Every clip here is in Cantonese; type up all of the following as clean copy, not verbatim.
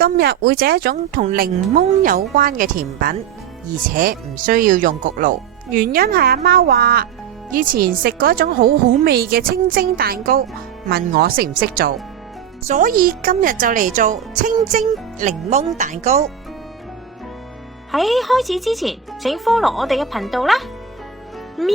今日會整一種同檸檬有關嘅甜品，而且唔需要用焗爐。原因係阿媽話以前食過一種好好味嘅清蒸蛋糕，問我識唔識做，所以今日就嚟做清蒸檸檬蛋糕。喺開始之前，請 follow 我哋嘅頻道啦。喵！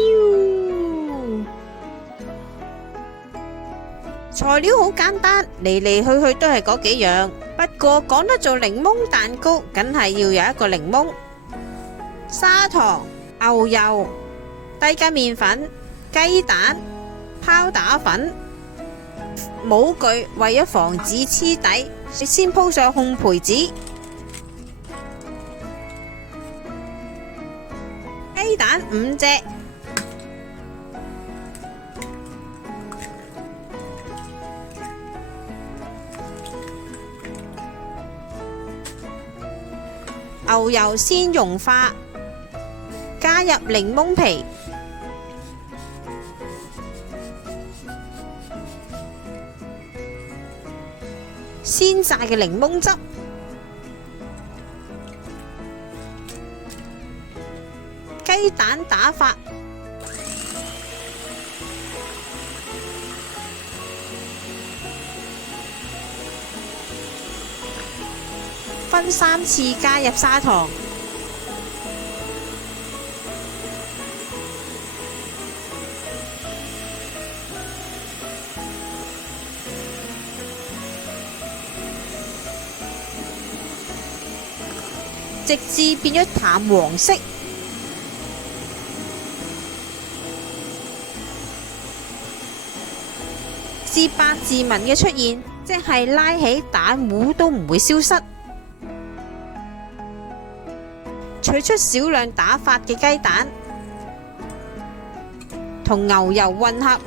材料好簡單，嚟嚟去去都係嗰幾樣。不過講得做檸檬蛋糕，梗係要有一個檸檬、砂糖、牛油、低筋麵粉、雞蛋、泡打粉。模具為咗防止黐底，先鋪上烘焙紙。雞蛋5隻，牛油先融化，加入檸檬皮，鮮榨嘅檸檬汁，雞蛋打發，分3次加入砂糖，直至變咗淡黃色。至百字紋嘅出現，即係拉起蛋糊都唔會消失。取出少量打發嘅雞蛋，同牛油混合，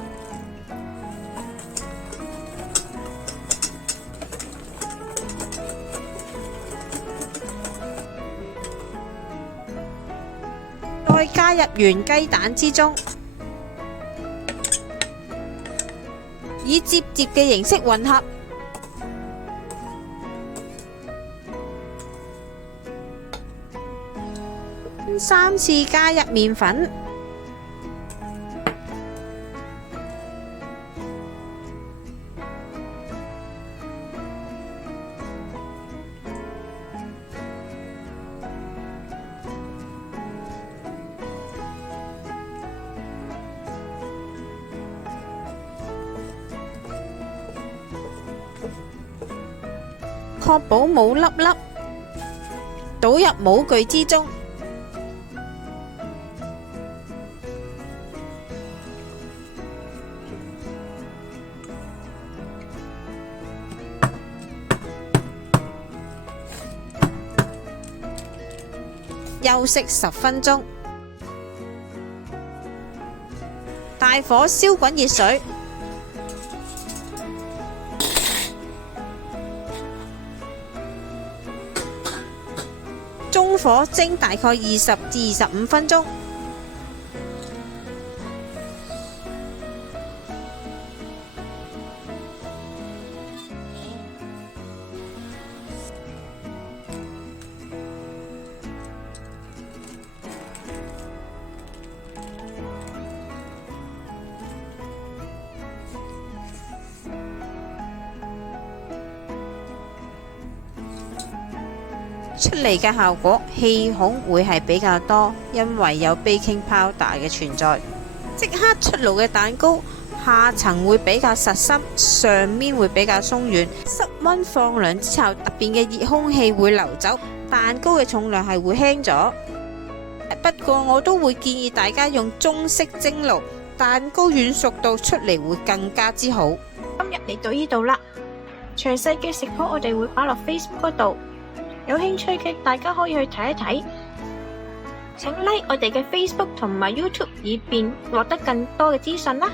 再加入原雞蛋之中，以摺疊嘅形式混合。3次加入麵粉，確保冇粒粒，倒入模具之中。休息10分鐘，大火燒滾熱水，中火蒸大概20至25分鐘。出嚟嘅效果氣孔會係比較多，因為有 baking powder 嘅存在。即刻出爐嘅蛋糕，下層會比較實心，上面會比較鬆軟。室溫放涼之後，入邊嘅熱空氣會流走，蛋糕嘅重量係會輕咗。不過我都會建議大家用中式蒸爐，蛋糕軟熟度出嚟會更加之好。今日嚟到呢度啦，詳細嘅食譜我哋會擺落 Facebook 嗰度。有興趣嘅大家可以去睇一睇，請 like 我哋嘅 Facebook 同埋 YouTube，以便獲得更多嘅資訊啦。